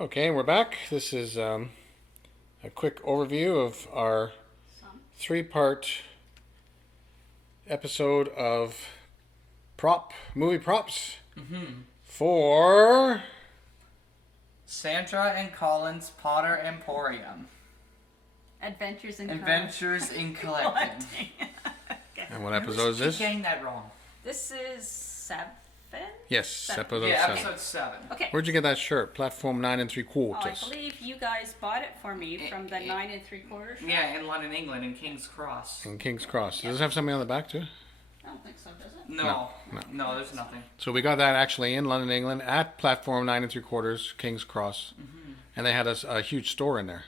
Okay, and we're back. This is a quick overview of our three-part episode of movie props for Sandra and Colin's Potter Emporium. Adventures in Collecting. Okay. And what episode is this? Keep getting that wrong. This is 7? Yes, episode Yeah, 7. episode 7. Okay. Where'd you get that shirt? Platform 9 3/4. I believe you guys bought it for me from the 9 3/4 shop. Yeah, in London, England, in King's Cross. In King's Cross. Does it have something on the back too? I don't think so, does it? No, there's nothing. So we got that actually in London, England, at Platform 9 3/4, King's Cross, and they had a huge store in there.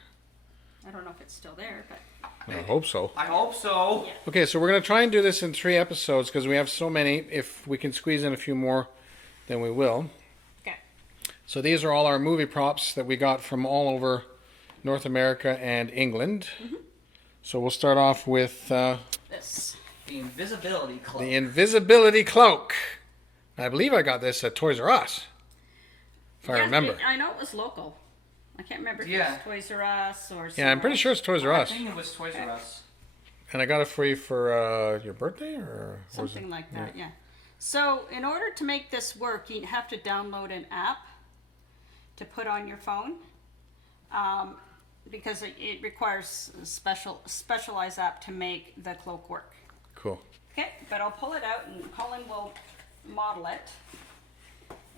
I don't know if it's still there, but... I hope so. I hope so. Yeah. Okay, so we're going to try and do this in 3 episodes because we have so many. If we can squeeze in a few more, then we will. Okay. So these are all our movie props that we got from all over North America and England. So we'll start off with This. The Invisibility Cloak. the Invisibility Cloak. I believe I got this at Toys R Us, if I remember. I know it was local. I can't remember if it Yeah. was Toys R Us or something. Yeah, I'm pretty sure it's Toys R I Us. think it was Toys R Us. And I got it for you for your birthday? Or was Something it? like that, yeah. So in order to make this work, you have to download an app to put on your phone, because it requires a specialized app to make the cloak work. Cool. Okay, but I'll pull it out and Colin will model it,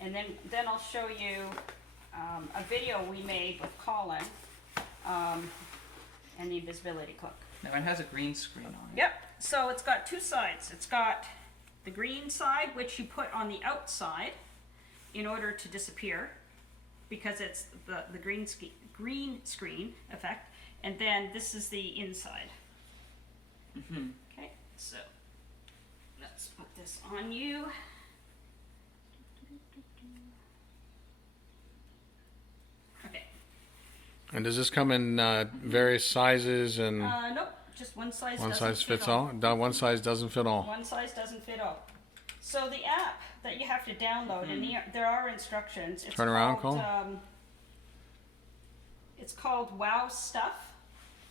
and then I'll show you a video we made with Colin and the Invisibility Cloak. Now it has a green screen on it. Yep. So it's got two sides. It's got the green side, which you put on the outside in order to disappear, because it's the green screen effect. And then this is the inside. Okay. So let's put this on you. Okay. And does this come in various sizes and Nope. Just one size. one doesn't size fit fits all? One size doesn't fit all. One size doesn't fit all. So the app that you have to download, and there are instructions. It's Turn around, called, Colin. it's called Wow Stuff.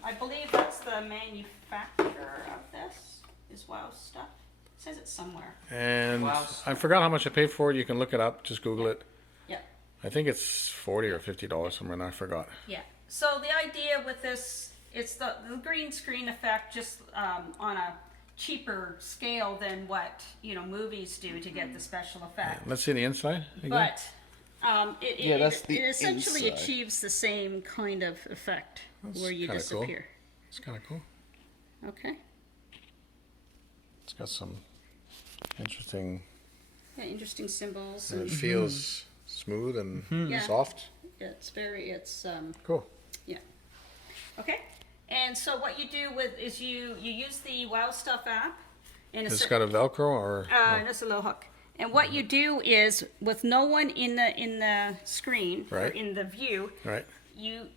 I believe that's the manufacturer of this. Is Wow Stuff? It says it somewhere. And Wow. I forgot how much I paid for it. You can look it up. Just Google it. Yeah. I think it's $40 or $50 somewhere, and I forgot. Yeah. So the idea with this, it's the green screen effect, just on a cheaper scale than what movies do to get the special effect. Let's see the inside again. But it that's the essentially inside. achieves the same kind of effect where you kinda cool. disappear. It's kind of cool. Okay. It's got some interesting. Yeah, interesting symbols. And And it feels smooth and Yeah. soft. it's Cool. yeah. Okay. And so what you do is you use the Wow Stuff app. And It's got a Velcro or. and it's a little hook. And what you do is, with no one in the screen or Right. in the view, Right. you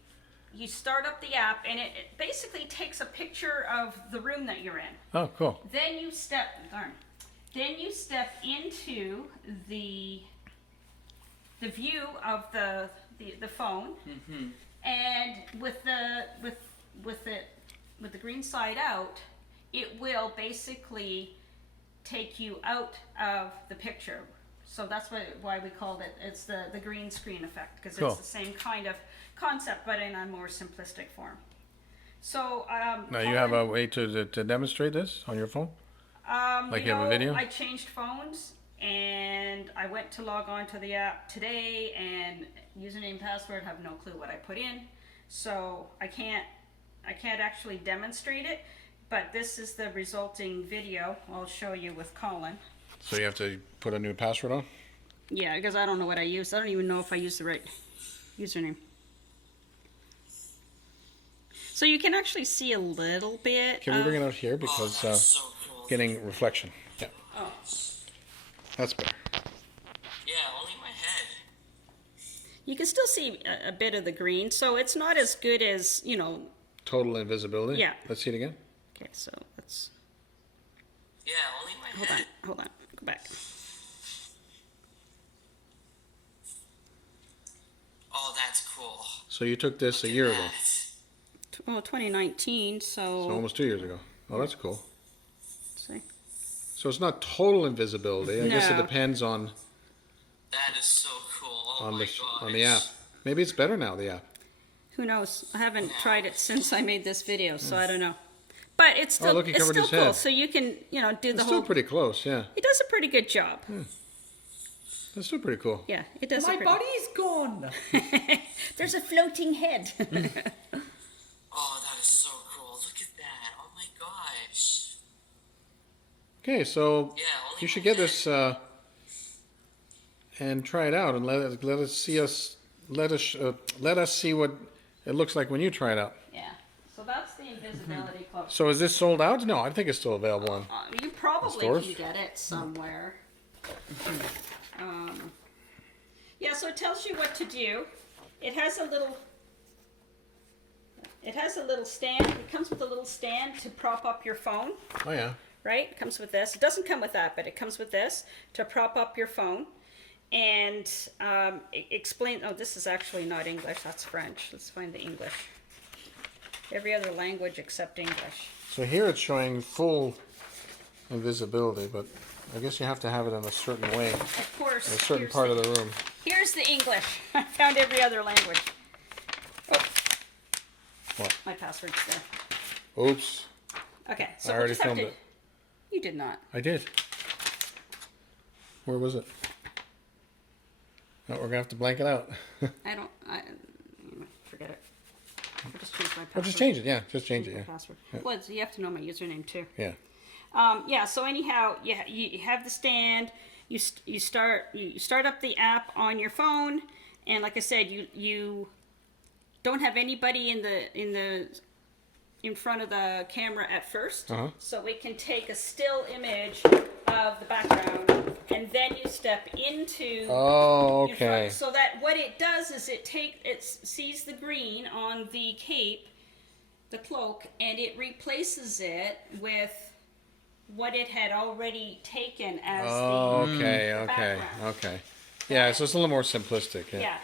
start up the app, and it basically takes a picture of the room that you're in. Oh, cool. Then you step into the view of the phone, and with the green side out, it will basically take you out of the picture. So that's why we called it. It's the green screen effect, because Cool. it's the same kind of concept, but in a more simplistic form. So Now you have a way to demonstrate this on your phone? Like you have a video? I changed phones, and I went to log on to the app today, and username and password, have no clue what I put in, so I can't actually demonstrate it. But this is the resulting video. I'll show you with Colin. So you have to put a new password on? Yeah, because I don't know what I used. I don't even know if I used the right username. So you can actually see a little bit. Can we bring it out here because So cool. getting reflection? Yeah, Oh. that's better. Yeah, only my head. You can still see a bit of the green, so it's not as good as, Total invisibility? Yeah. Let's see it again. Okay, so let's... Yeah, only my head. Hold on. Go back. Oh, that's cool. So you took this a year ago. Well, 2019, so... So almost 2 years ago. Oh, that's cool. see. So it's not total invisibility. I guess it No. depends on That is so cool. Oh my gosh. on the app. Maybe it's better now, the app. Who knows? I haven't tried it since I made this video, so I don't know. But it's still, look, he it's covered still his cool. head. So you can, you know, do the It's whole... still pretty close, yeah. It does a pretty good job. That's still pretty cool. Yeah, it does. My a pretty... body's gone. There's a floating head. Oh, that is so cool. Look at that. Oh my gosh. Okay, so Yeah, only you should my get this and try it out, and let us see what it looks like when you try it out. Yeah. So that's the invisibility cloak. So is this sold out? No, I think it's still available on. You probably stores? can get it somewhere. Yeah, so it tells you what to do. It has a little stand. It comes with a little stand to prop up your phone, Oh yeah. right? It comes with this. It doesn't come with that, but it comes with this to prop up your phone. And explain. Oh, this is actually not English. That's French. Let's find the English. Every other language except English. So here it's showing full invisibility, but I guess you have to have it in a certain way, Of course. in a certain here's part the- of the room. Here's the English. I found every other language. Oh. What? My password's there. Oops. Okay, so I we'll already just have filmed to... it. You did not. I did. Where was it? Oh, we're gonna have to blank it out. Forget it. I'll just change my password. Well, just change it. Yeah, just change it. My Yeah. password. Yeah. Well, you have to know my username too. Yeah. Yeah. So anyhow, you have the stand. You start up the app on your phone, and like I said, you don't have anybody in front of the camera at first, so we can take a still image of the background, and then you step into. Oh, in front. okay. So that what it does is it sees the green on the cape, the cloak, and it replaces it with what it had already taken as Oh, okay, the okay, background. okay. Yeah, so it's a little more simplistic. Yeah. Yeah,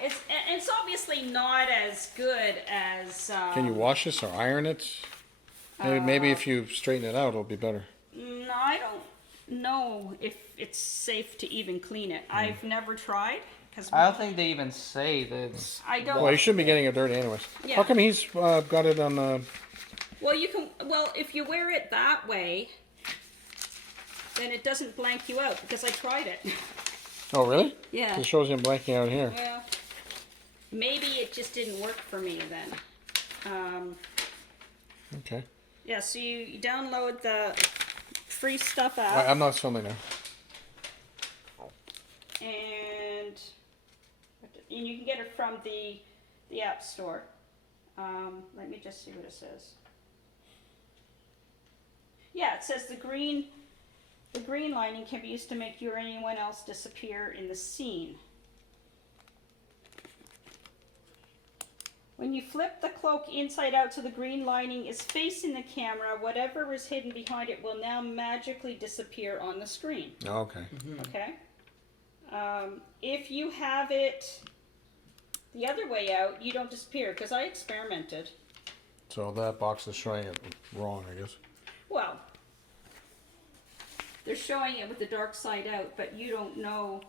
it's obviously not as good as. Can you wash this or iron it? Maybe if you straighten it out, it'll be better. No, I don't know if it's safe to even clean it. I've never tried because I don't think they even say that it's... I don't. Well, you shouldn't be getting it dirty anyways. Yeah. How come he's got it on? Well, you can. Well, if you wear it that way, then it doesn't blank you out because I tried it. Oh, really? Yeah. It shows him blanking out here. Well, maybe it just didn't work for me then. Okay. Yeah, so you download the free stuff app, I'm not filming now. and you can get it from the App Store. Let me just see what it says. Yeah, it says the green lining can be used to make you or anyone else disappear in the scene. When you flip the cloak inside out so the green lining is facing the camera, whatever is hidden behind it will now magically disappear on the screen. Oh, okay. Okay? If you have it the other way out, you don't disappear, because I experimented. So that box is showing it wrong, I guess. Well, they're showing it with the dark side out, but you don't know.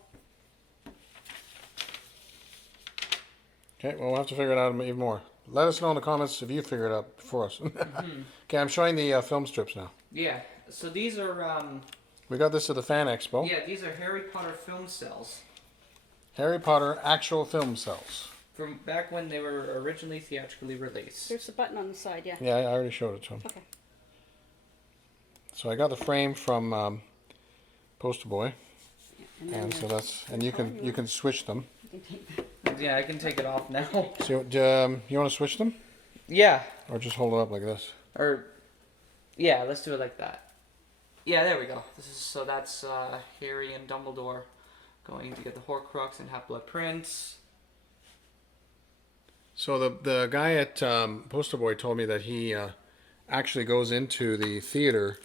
Okay, well, we'll have to figure it out even more. Let us know in the comments if you figure it out for us. Okay, I'm showing the film strips now. Yeah, so these are, We got this at the Fan Expo. yeah, these are Harry Potter film cells. Harry Potter actual film cells. From back when they were originally theatrically released. There's a button on the side, yeah. Yeah, I already showed it to him. Okay. So I got the frame from Poster Boy, And then and so there's- that's and you can switch them. you can take that. Yeah, I can take it off now. So you want to switch them, Yeah, or just hold it up like this? or, yeah, let's do it like that. Yeah, there we go. So that's Harry and Dumbledore going to get the Horcrux and Half-Blood Prince. So the guy at Poster Boy told me that he actually goes into the theater,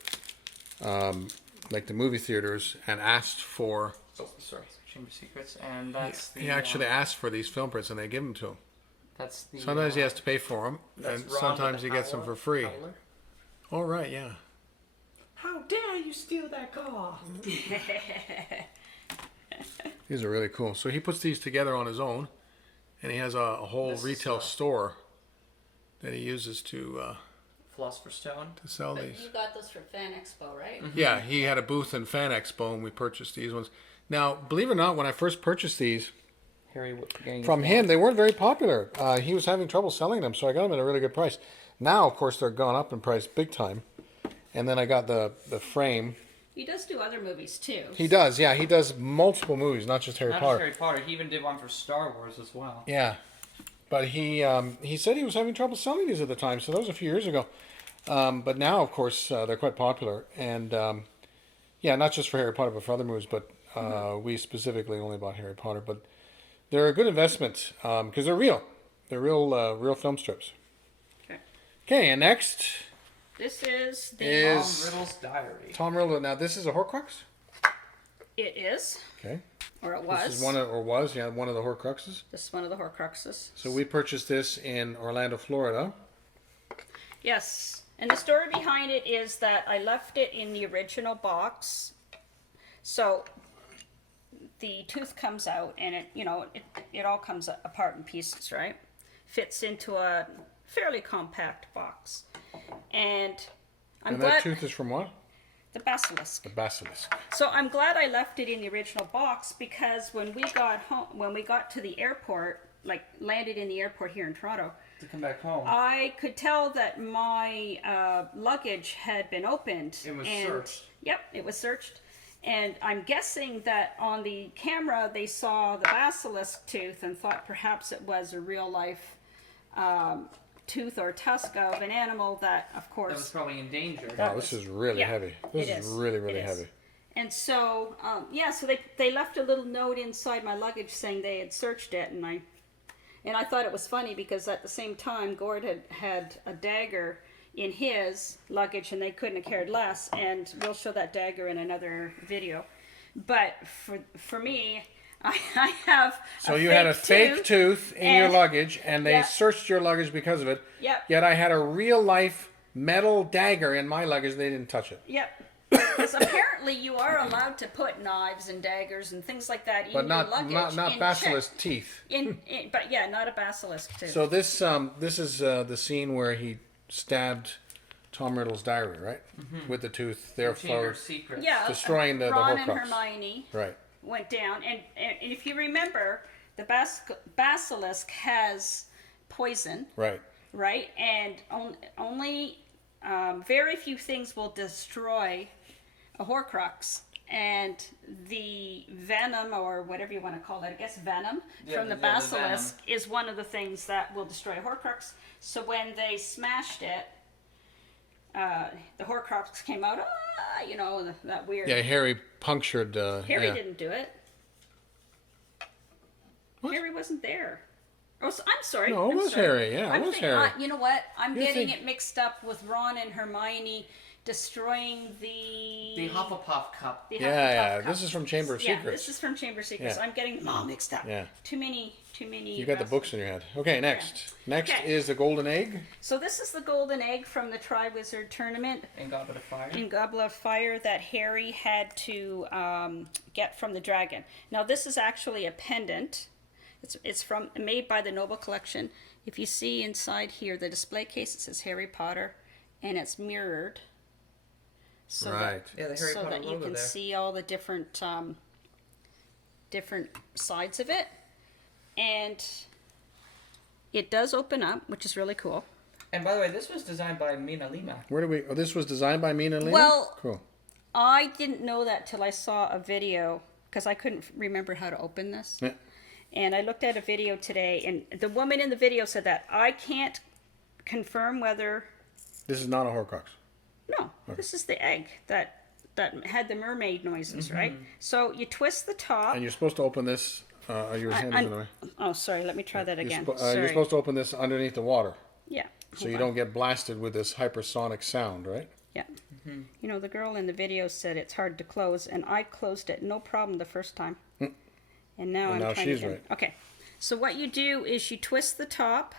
like the movie theaters, and asked for. Oh, sorry, Chamber of Secrets, and that's the... He actually asked for these film prints, and they give them to him. That's the. Sometimes he has to pay for them, that's and Ron sometimes with he the gets them howler- for free. howler. Oh, right, yeah. How dare you steal that car? These are really cool. So he puts these together on his own, and he has a whole This is retail stuff. store that he uses to Philosopher's Stone. sell But these. you got those for Fan Expo, right? Yeah, he had a booth in Fan Expo, and we purchased these ones. Now, believe it or not, when I first purchased these Harry getting from him, they weren't very popular. He was having trouble selling them, so I got them at a really good price. Now, of course, they're gone up in price big time. And then I got the frame. He does do other movies too. He does, yeah. He does multiple movies, not just Harry Not Potter. just Harry Potter. He even did one for Star Wars as well. Yeah, but he said he was having trouble selling these at the time, so that was a few years ago. But now, of course, they're quite popular, and yeah, not just for Harry Potter, but for other movies. But we specifically only bought Harry Potter. But they're a good investment because they're real. They're real film strips. Okay. Okay, and next This is the. is Tom Riddle's diary. Tom Riddle. Now this is a Horcrux. It is, Okay, or it was. this is one of the Horcruxes. This is one of the Horcruxes. So we purchased this in Orlando, Florida. Yes, and the story behind it is that I left it in the original box. So the tooth comes out, and it all comes apart in pieces, right? Fits into a fairly compact box, and I'm And glad that tooth is from what? the basilisk. The basilisk. So I'm glad I left it in the original box because when we got home, when we got to the airport, like landed in the airport here in Toronto, To come back home. I could tell that my luggage had been opened. It was and, searched. Yep, it was searched. And I'm guessing that on the camera they saw the basilisk tooth and thought perhaps it was a real life tooth or tusk of an animal that, of that was course. probably in danger. Wow, this is really Yeah, heavy. This it is is. really It is. heavy. And so, so they left a little note inside my luggage saying they had searched it, and I thought it was funny because at the same time Gord had a dagger in his luggage, and they couldn't have cared less. And we'll show that dagger in another video. But for me, I have. So you had a fake tooth in your and- luggage, and they Yeah. searched your luggage because of it. Yep. Yet I had a real life metal dagger in my luggage. They didn't touch it. Yep. Because apparently you are allowed to put knives and daggers and things like that in But your not luggage. not in basilisk teeth. but yeah, not a basilisk too. So this is the scene where he stabbed Tom Riddle's diary, right? With the tooth, Chamber therefore of Secrets. yeah, destroying the Ron and Horcrux. Hermione Right. went down, and if you remember, the basilisk has poison, Right. right? And only very few things will destroy a Horcrux. And the venom, or whatever you want to call it, I guess venom, from the the basilisk is one of the things that will destroy a Horcrux. So when they smashed it, the Horcrux came out, that weird. Yeah, Harry punctured. Harry yeah. didn't do it. What? Harry wasn't there. Oh, I'm sorry. No, it I'm was sorry. Harry, yeah, it I'm was thinking- Harry. you know what? I'm You're getting think- it mixed up with Ron and Hermione destroying the The Hufflepuff Cup. the Yeah, Hufflepuff yeah. cup. This is from Chamber of Yeah, Secrets. this is from Chamber of Secrets. Yeah. I'm getting them all mixed up. Yeah. Too many. You got the vessels. books in your head. Okay, next. Next Okay. is the golden egg. So this is the golden egg from the Triwizard Tournament And Goblet of Fire. in Goblet of Fire that Harry had to get from the dragon. Now this is actually a pendant. It's made by the Noble Collection. If you see inside here, the display case, it says Harry Potter, and it's mirrored. So Right. Yeah, the Harry so Potter that you logo can there. see all the different sides of it, and it does open up, which is really cool. And by the way, this was designed by Mina Lima. Where do we? Oh, this was designed by Mina Lima. Well- Cool. I didn't know that till I saw a video because I couldn't remember how to open this. Yeah. And I looked at a video today, and the woman in the video said that I can't confirm whether. This is not a Horcrux. No, this is the egg that had the mermaid noises, right? So you twist the top. And you're supposed to open this. Your hand is in the way. Oh, sorry. Let me try that again. You're Sorry. supposed to open this underneath the water, Yeah. so hold you on. don't get blasted with this hypersonic sound, right? Yeah. You know, the girl in the video said it's hard to close, and I closed it no problem the first time. And now And I'm now trying she's to right. Okay. So what you do is you twist the top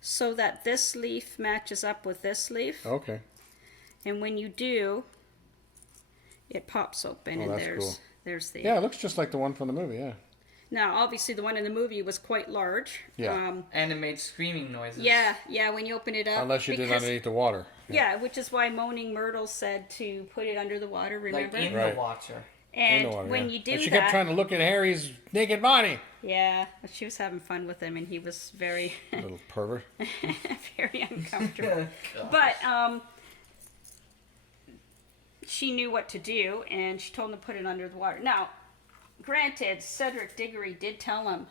so that this leaf matches up with this leaf. Okay. And when you do, it pops open, Oh, and that's cool. there's the. Yeah, it looks just like the one from the movie. Yeah. Now, obviously, the one in the movie was quite large. Yeah. And it made screaming noises. Yeah, when you open it up. Unless you did because- underneath the water. Yeah, which is why Moaning Myrtle said to put it under the water. Remember? Like in Right. the water. and In the water, when yeah. you do But she that, kept trying to look at Harry's naked body. yeah, but she was having fun with him, and he was very, Little pervert. very uncomfortable. But she knew what to do, and she told him to put it under the water. Now, granted, Cedric Diggory did tell him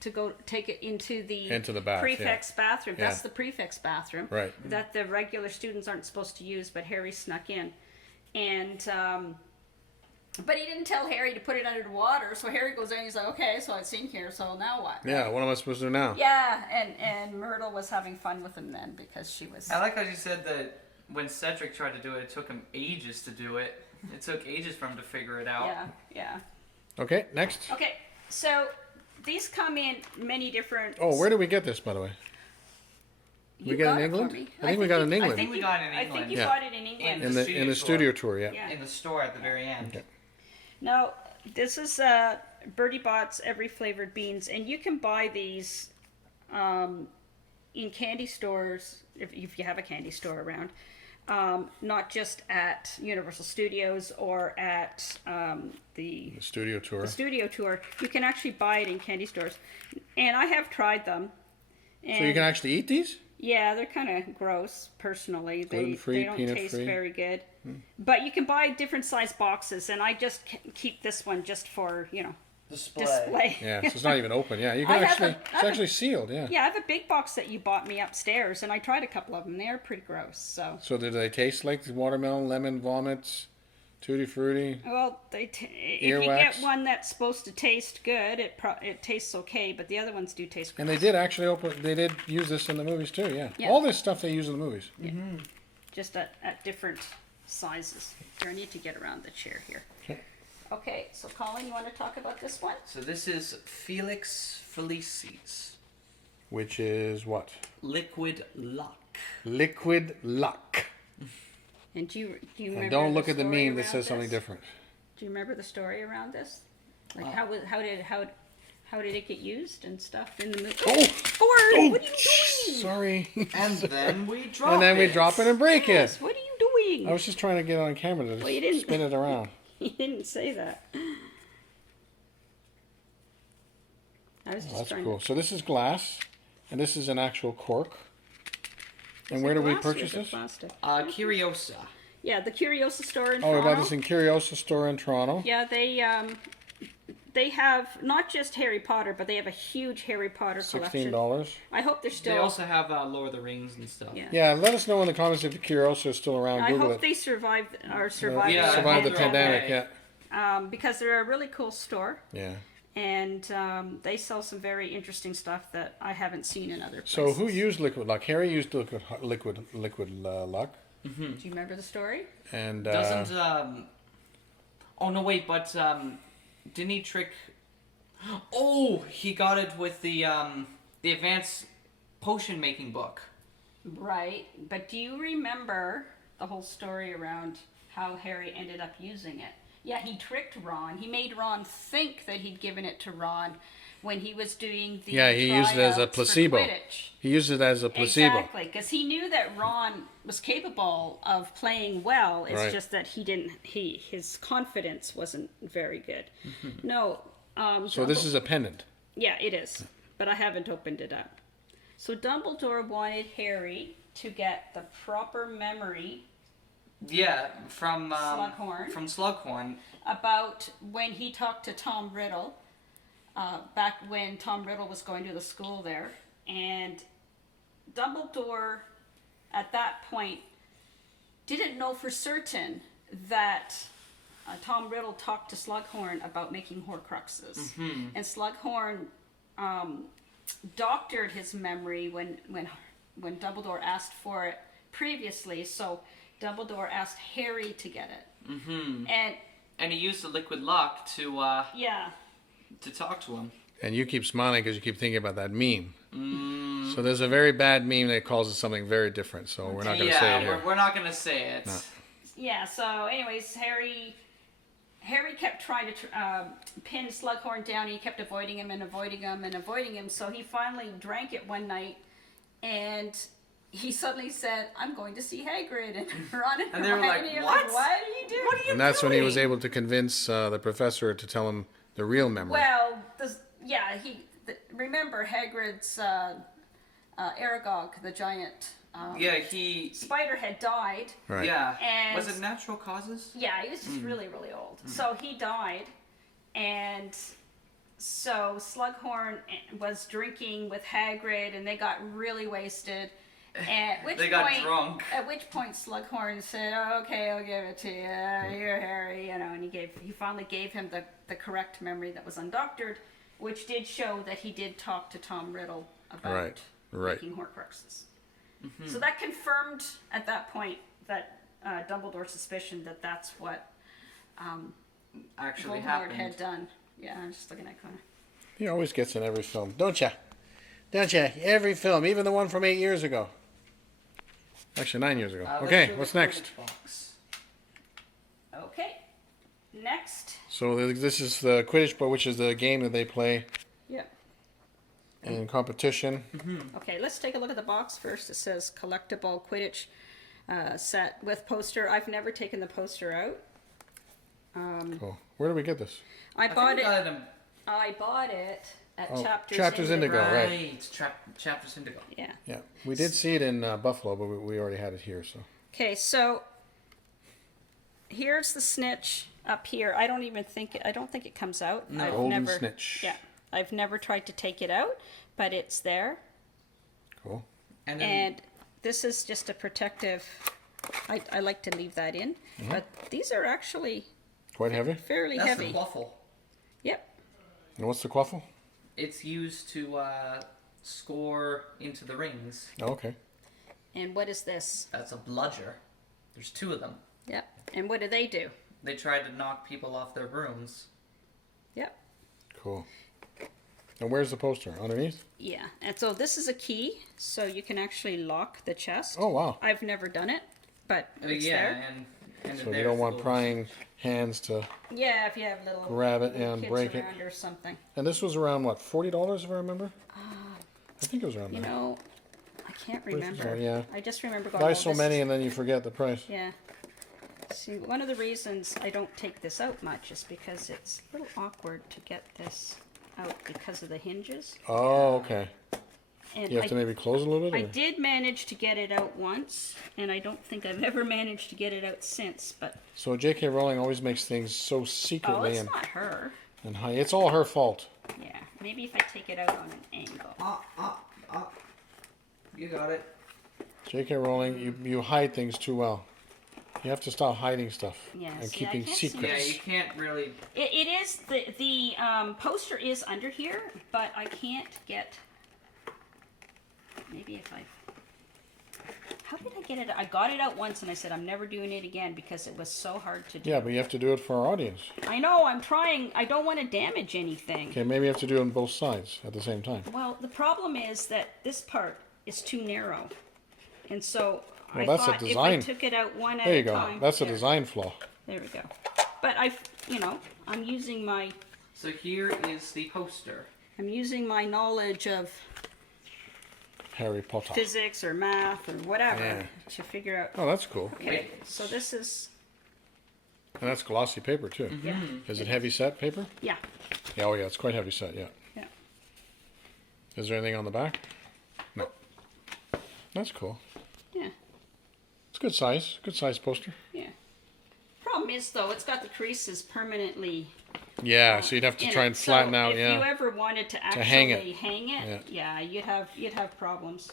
to go take it into the bath, prefect's bathroom. Yeah. That's the prefect's bathroom. Right. That the regular students aren't supposed to use, but Harry snuck in. And, but he didn't tell Harry to put it under the water, so Harry goes in, he's like, okay, so it's in here, so now what? Yeah, what am I supposed to do now? Yeah, and Myrtle was having fun with him then, because she was... I like how you said that when Cedric tried to do it, it took him ages to do it. It took ages for him to figure it out. Yeah. Okay, next. Okay, so these come in many different... Oh, where did we get this, by the way? You we get got in it for England? me. I think we got it in I England. think we got it in I think England. you Yeah. got it in England. In In the studio tour, yeah. Yeah. In the store at the very end. Okay. Now, this is Birdie Bot's Every Flavored Beans, and you can buy these in candy stores, if you have a candy store around. Not just at Universal Studios or at the The studio tour. studio tour. You can actually buy it in candy stores. And I have tried them. And So you can actually eat these? yeah, they're kind of gross, personally. Gluten-free, they don't taste peanut-free. very good. But you can buy different size boxes, and I just keep this one just for, display. Yeah, so it's not even open. Yeah, you can I have actually. a- I It's have a- actually sealed. Yeah. Yeah, I have a big box that you bought me upstairs, and I tried a couple of them. They're pretty gross, so... So do they taste like watermelon, lemon, vomits, tutti frutti? Well, if you Earwax. get one that's supposed to taste good, it tastes okay, but the other ones do taste gross. And they did actually open. They did use this in the movies too. Yeah. Yeah. All this stuff they use in the movies. Just at different sizes. Here, I need to get around the chair here. Okay. Okay, so Colin, you want to talk about this one? So this is Felix Felicis. Which is what? Liquid Luck. Liquid luck. And do you remember? And don't look at the story meme that around says something this? different. Do you remember the story around this? Like how did it get used and stuff in the movie? Oh! Ford, what are you doing? Sorry. And then we drop And then we it. drop it and break Yes, it. what are you doing? I was just trying to get on camera to Well, you didn't- spin it around. He didn't say that. I was just That's trying cool. to... So this is glass, and this is an actual cork. And where do we purchase this? Plastic? Curiosa. Yeah, the Curiosa store in Oh, we Toronto. bought this in Curiosa store in Toronto. Yeah, they have not just Harry Potter, but they have a huge Harry Potter collection. $16. I hope they're still. They also have Lord of the Rings and stuff. Yeah. Yeah, let us know in the comments if the Curiosa is still around. I Google hope it. they survive surviving. Yeah, Survived the they're pandemic, okay. yeah. Because they're a really cool store, Yeah. and they sell some very interesting stuff that I haven't seen in other places. So who used liquid luck? Harry used liquid luck, Do you remember the story? and Doesn't oh no wait, but didn't he trick? Oh, he got it with the advanced potion making book. Right, but do you remember the whole story around how Harry ended up using it? Yeah, he tricked Ron. He made Ron think that he'd given it to Ron when he was doing the Yeah, he used it as a tryouts for placebo. Quidditch. he used it as a placebo. Exactly, because he knew that Ron was capable of playing well. It's Right. just that his confidence wasn't very good. No. So this is a pendant. Yeah, it is, but I haven't opened it up. So Dumbledore wanted Harry to get the proper memory Yeah, from Slughorn. From Slughorn. about when he talked to Tom Riddle, back when Tom Riddle was going to the school there. And Dumbledore, at that point, didn't know for certain that Tom Riddle talked to Slughorn about making Horcruxes. And Slughorn doctored his memory when Dumbledore asked for it previously. So Dumbledore asked Harry to get it. And And he used the liquid luck to yeah. talk to him. And you keep smiling because you keep thinking about that meme. So there's a very bad meme that calls it something very different. So we're not going to say it here. We're not going to say it. No. Yeah, so anyways, Harry kept trying to pin Slughorn down. He kept avoiding him and avoiding him and avoiding him. So he finally drank it one night, and he suddenly said, "I'm going to see Hagrid." And Ron and they were like, Hermione are "What? What are you doing?" What are you And that's when he was doing? able to convince the professor to tell him the real memory. Well, remember Hagrid's Aragog, the giant he... spider, had died. Right. Yeah. And- Was it natural causes? Yeah, he was just really, really old. So he died, and so Slughorn was drinking with Hagrid, and they got really wasted. At which They got point, drunk. At which point, Slughorn said, "Oh, okay, I'll give it to you. Here, Harry," and he finally gave him the correct memory that was undoctored, which did show that he did talk to Tom Riddle about Right. making Horcruxes. So that confirmed at that point that Dumbledore's suspicion that that's what Actually Voldemort happened. had done. Yeah, I'm just looking at Connor. He always gets in every film, don't ya? Don't ya? Every film, even the one from 8 years ago. Actually, 9 years ago. Let's Okay, do the what's next? Quidditch box. Okay, next. So this is the Quidditch, but which is the game that they play Yeah. in competition. Okay, let's take a look at the box first. It says collectible Quidditch set with poster. I've never taken the poster out. Cool. Where do we get this? I bought think it. we got him. I bought it at Oh, Chapters. Chapters Indigo. Right. right. Chapters Indigo. Yeah. Yeah, we did see it in Buffalo, but we already had it here. So Okay, so here's the snitch up here. I don't think it comes out. No. I've Golden never, snitch. Yeah, I've never tried to take it out, but it's there. cool. And then And this is just a protective. I like to leave that in, Mm-hmm. but these are actually Quite heavy. fairly that's heavy. the quaffle. Yep. And what's the quaffle? It's used to score into the rings. Oh, okay. And what is this? That's a bludger. There's 2 of them. Yep. And what do? They tried to knock people off their brooms. Yep. Cool. And where's the poster? Underneath? Yeah. And so this is a key, so you can actually lock the chest. Oh, wow. I've never done it, but it's there. and So you don't want prying hands to... Yeah, if you have little Grab it little and kids break it. around or something. And this was around, what, $40 if I remember? I think it was around You that. know, I can't remember. So, yeah. I just remember going. Buy "Oh, so this many is-" and then you forget the price. Yeah. See, one of the reasons I don't take this out much is because it's a little awkward to get this out because of the hinges. Oh, okay. And You have to maybe close a little bit? I or- did manage to get it out once, and I don't think I've ever managed to get it out since. But So J.K. Rowling always makes things so oh, secretly it's not her. and high. It's all her fault. Yeah, maybe if I take it out on an angle. You got it. J.K. Rowling, you hide things too well. You have to stop hiding stuff Yeah, and see, I keeping can't see secrets. Yeah, you can't really. It is the poster is under here, but I can't get. Maybe if I. How did I get it? I got it out once, and I said I'm never doing it again because it was so hard to do. Yeah, but you have to do it for our audience. I know. I'm trying. I don't want to damage anything. Okay, maybe you have to do it on both sides at the same time. Well, the problem is that this part is too narrow, and so Well, I that's a thought design. if I took it out one at There you a go. time. That's a there, design flaw. There we go. But I'm using my So here is the poster. knowledge of Harry Potter. physics or math or whatever Yeah. to figure out. Oh, that's cool. Okay, so this is And that's glossy paper too. yeah, Is it heavy set paper? yeah, Yeah, oh yeah, it's quite heavy set, yeah. yeah. Is there anything on the back? No. That's cool. Yeah, It's good size. Good size poster. yeah. Problem is though, it's got the creases permanently Yeah, so you'd have to in try it. and flatten so out, if yeah. you ever wanted to actually hang it. yeah, you'd have problems.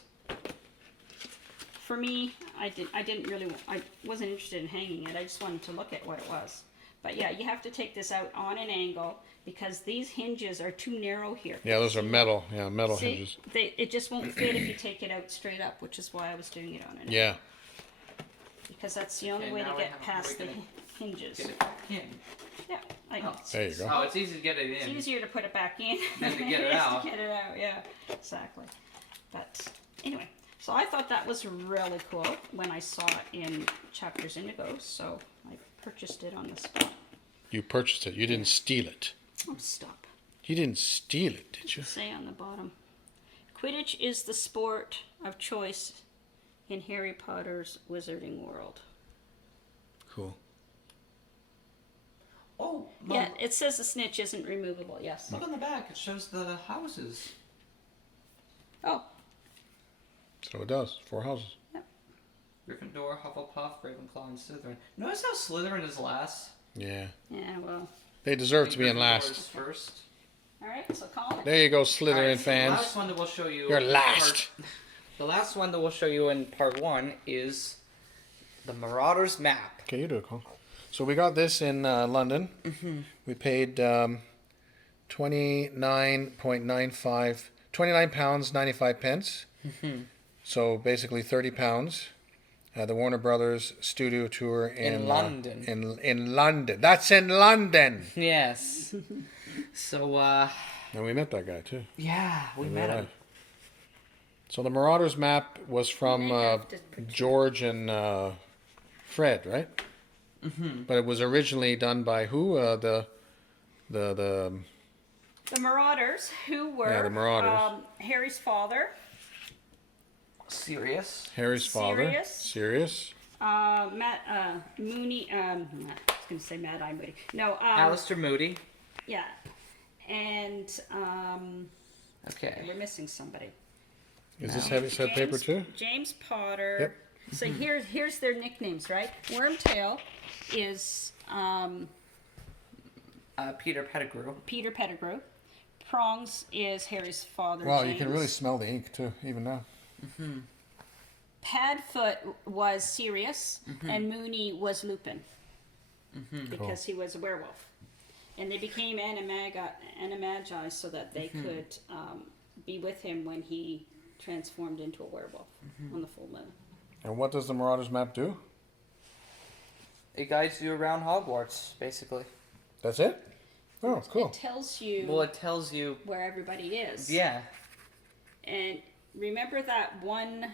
For me, I wasn't interested in hanging it. I just wanted to look at what it was. But yeah, you have to take this out on an angle because these hinges are too narrow here. Yeah, those are metal. Yeah, metal See, hinges. it just won't fit if you take it out straight up, which is why I was doing it on an Yeah. angle. Because that's the only Okay, way to now we get have- past we're the gonna hinges. Get it back in. Yeah. There you go. Oh, it's easy to get it It's in. easier to put it back in Than to than get it is out. to get it out. Yeah, exactly. But anyway, so I thought that was really cool when I saw it in Chapters Indigo. So I purchased it on the spot. You purchased it. You didn't steal it. Oh, stop. You didn't steal it, did you? Say on the bottom. Quidditch is the sport of choice in Harry Potter's Wizarding World. Cool. Oh, Yeah, it says the snitch isn't removable. Yes. Look on the back. It shows the houses. Oh, So it does. 4 houses. Gryffindor, Hufflepuff, Ravenclaw, and Slytherin. Notice how Slytherin is last? Yeah. yeah. Well, They deserve to be in Gryffindor last. is first. all right. So Colin. There you go, Slytherin Alright, so The fans. last one that we'll show you. You're in last. The last one that we'll show you in part 1 is the Marauders map. Okay, you do it, Colin. So we got this in London. We paid 29.95, £29.95. So basically £30. The Warner Brothers studio tour in London. In London. That's in London. Yes. So, And we met that guy too. yeah, we in met real him. life. So the Marauders map was from They have to- George and Fred, right? Mm-hmm. But it was originally done by who? The The Marauders, who were Yeah, the Marauders. Harry's father, Serious. Harry's father. Sirius. Sirius. Matt Mooney. I was going to say Mad Eye Moody. No. Alistair Moody. Yeah, and Okay. we're missing somebody. Is this heavy set paper too? James Potter. Yep. So here's their nicknames, right? Wormtail is Peter Pettigrew. Peter Pettigrew. Prongs is Harry's father. Wow, James. you can really smell the ink too, even now. Padfoot was Sirius, and Mooney was Lupin, because he was a werewolf, and they became animagi so that they could be with him when he transformed into a werewolf on the full moon. And what does the Marauders map do? It guides you around Hogwarts, basically. That's it? Oh, cool. It tells you Well, it tells you. where everybody is. Yeah. And remember that one.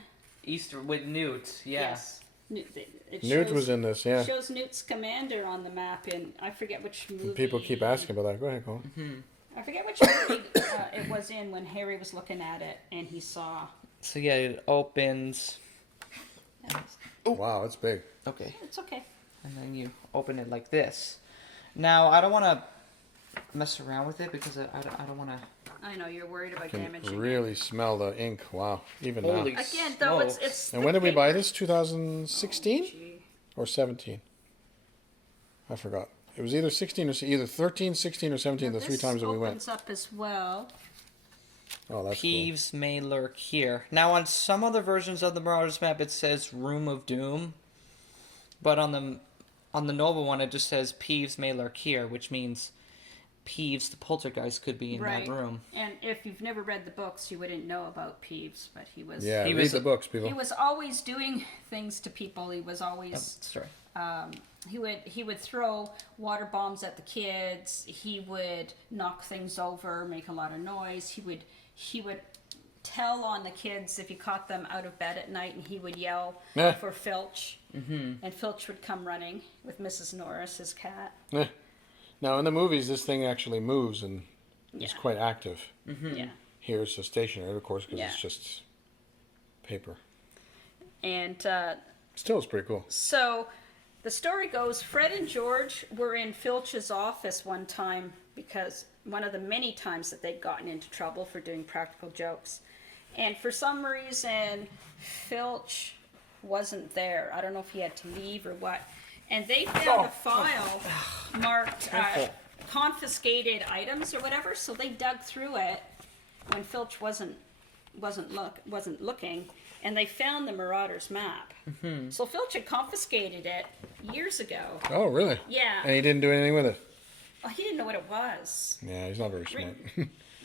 Easter with Newt. Yeah. Yes. It Newt shows- was in this, yeah. Shows Newt's commander on the map, and I forget which movie. People keep asking about that. Go ahead, Colin. I forget which movie it was in when Harry was looking at it and he saw. So yeah, it opens. Wow, it's big. Okay. It's okay. And then you open it like this. Now, I don't want to mess around with it because I don't want to. I know you're worried about Can damaging. really smell the ink. Wow, even now. Holy Again, though, smokes. it's. And the when did we buy paper. this? 2016 Gee. or 17? I forgot. It was either 16 or either 13, 16, or 17. Now, The 3 this times that we went. opens up as well. Oh, that's cool. Peeves may lurk here. Now, on some other versions of the Marauders map, it says Room of Doom, but on the Nova one, it just says Peeves may lurk here, which means Peeves, the poltergeist, could be in Right. that room. And if you've never read the books, you wouldn't know about Peeves, but he was. Yeah, He read was- the books, He people. was always doing things to people. He was always. Sorry. He would throw water bombs at the kids. He would knock things over, make a lot of noise. He would tell on the kids if you caught them out of bed at night, and he would yell Yeah. for Filch. And Filch would come running with Mrs. Norris, his cat. Eh. Now, in the movies, this thing actually moves and it's Yeah. quite active. Yeah. Here, it's just stationary, of course, because Yeah. it's just paper. And Still, it's pretty cool. so the story goes, Fred and George were in Filch's office one time because one of the many times that they'd gotten into trouble for doing practical jokes. And for some reason, Filch wasn't there. I don't know if he had to leave or what. And they found a file marked confiscated items or whatever. So they dug through it when Filch wasn't looking, and they found the Marauders map. So Filch had confiscated it years ago. Oh, really? Yeah. And he didn't do anything with it? Oh, he didn't know what it was. Yeah, he's not very smart.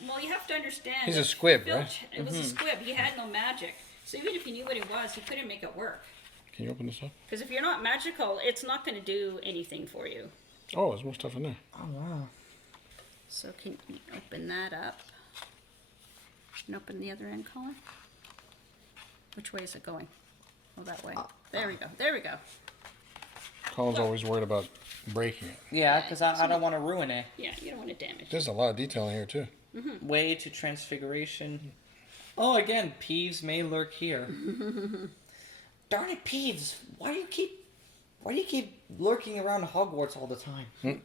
Well, you have to understand. He's a that squib, Filch, right? It was a squib. He had no magic. So even if he knew what it was, he couldn't make it work. Can you open this up? Because if you're not magical, it's not going to do anything for you. Oh, there's more stuff in there. Oh wow. So can you open that up? And open the other end, Colin? Which way is it going? Oh, that way. There we go. There we go. Colin's always worried about breaking it. Yeah, because I don't want to ruin it. Yeah, you don't want to damage it. There's a lot of detail in here too. Way to transfiguration. Oh, again, Peeves may lurk here. Darn it, Peeves! Why do you keep lurking around Hogwarts all the time?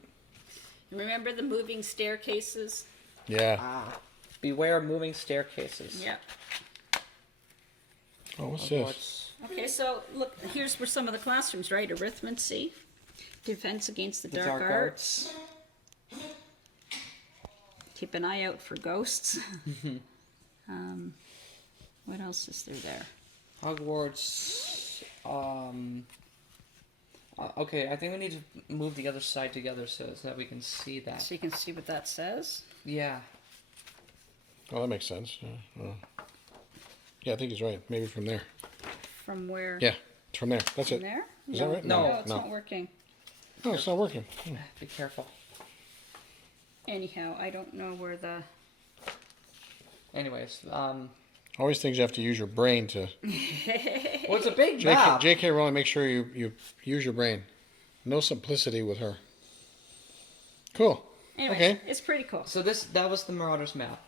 Remember the moving staircases? Yeah. Beware of moving staircases. Yeah. Oh, what's this? Okay, so look, here's where some of the classrooms, right? Arithmancy, defense against the dark arts. Keep an eye out for ghosts. What else is there? Hogwarts. Okay, I think we need to move the other side together so that we can see that. So you can see what that says. Yeah. Oh, that makes sense. Yeah, yeah, I think he's right. Maybe from there. From where? Yeah, it's from there. That's From it. there? Is that right? No. No, it's not working. No, it's not working. Be careful. Anyhow, I don't know where the... Anyways, Always things you have to use your brain to. well, it's a big map. J.K. Rowling, make sure you use your brain. No simplicity with her. Cool. Anyway, Okay. it's pretty cool. So that was the Marauders map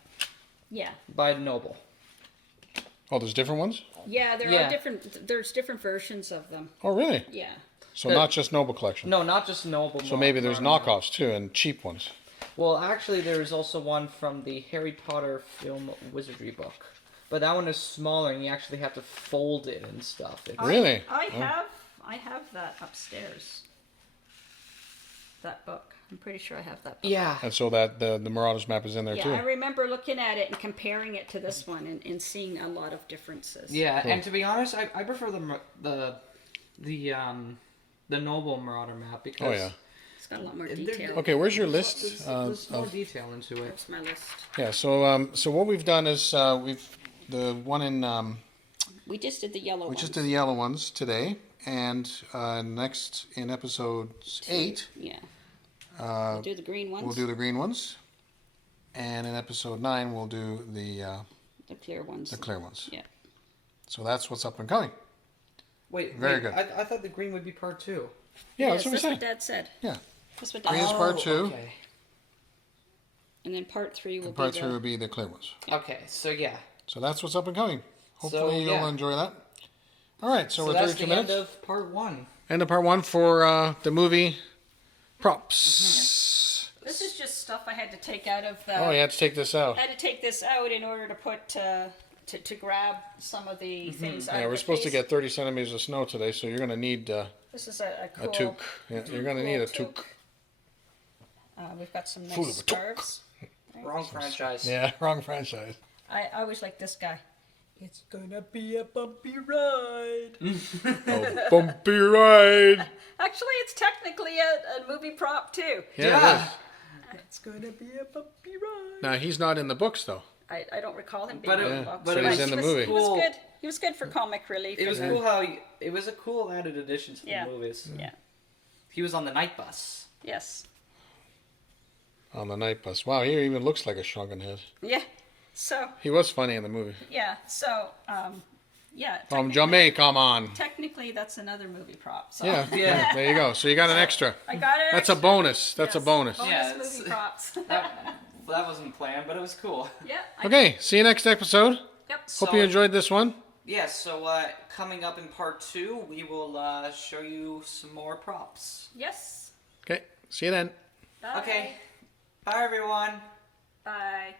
Yeah. by Noble. Oh, there's different ones? Yeah, there Yeah. are different... There's different versions of them. Oh, really? Yeah. So not just Noble Collection. No, not just Noble. So maybe there's Marauder. knockoffs too and cheap ones. Well, actually, there is also one from the Harry Potter film wizardry book, but that one is smaller, and you actually have to fold it and stuff. Really? I Oh. have that upstairs. That book. I'm pretty sure I have that book. Yeah. And so that the Marauders map is in there Yeah, too. I remember looking at it and comparing it to this one and seeing a lot of differences. Yeah, Cool. and to be honest, I prefer the Noble Marauder map because Oh yeah. It's got a lot more There- detail. Okay, where's your list? there's more detail into it. Where's my list? Yeah. So what we've done is we've the one in We just did the yellow we ones. just did the yellow ones today, and next in episode 8 Yeah. We'll do the green ones. we'll do the green ones, and in episode 9 we'll do the clear ones. clear ones. Yeah. So that's what's up and coming. Wait, Very good. I thought the green would be part 2. Yeah, Yes, that's what we that's said. what Dad said. Yeah. That's what Dad Green is said. part 2. Okay. And then part 3 will Part be 3 the... will be the clear ones. Okay, so yeah. So that's what's up and coming. Hopefully yeah. you'll enjoy that. All right, so, So we're that's 32 the minutes. end of part 1. End of part 1 for the movie props. This is just stuff I had to take out of the... Oh, you had to take this out. I had to take this out in order to put... to grab some of the things out Yeah, of we're the supposed to case. get 30 centimeters of snow today, so you're going to need This is a a cool... toque. Yeah, you're going to cool need a toque. toque. We've got some Full nice of a toque. scarves. Wrong franchise. Yeah, wrong franchise. I always like this guy. It's gonna be a bumpy ride. Oh, bumpy ride. Actually, it's technically a movie prop too. Yeah, it is. It's gonna be a bumpy ride. Now, he's not in the books, though. I don't recall him being But in it- the book. but it was in the movie. He was Cool. good. He was good for comic relief. It was and- cool how it was a cool added addition to Yeah. the movies. Yeah. He was on the night bus. Yes. On the night bus. Wow, he even looks like a Shogun head. Yeah. So He was funny in the movie. yeah. So yeah. From Jamaica, come on. Technically, that's another movie prop. So Yeah, Yeah. there you go. So you got an extra. I got it. That's a bonus. That's a Yes. bonus. Bonus Yeah, it's- movie props. That wasn't planned, but it was cool. Yeah. Okay, see you next episode. Yep. Hope you enjoyed this one. Yeah, so coming up in part 2, we will show you some more props. Yes. Okay, see you then. Bye. Okay. Bye, everyone. Bye.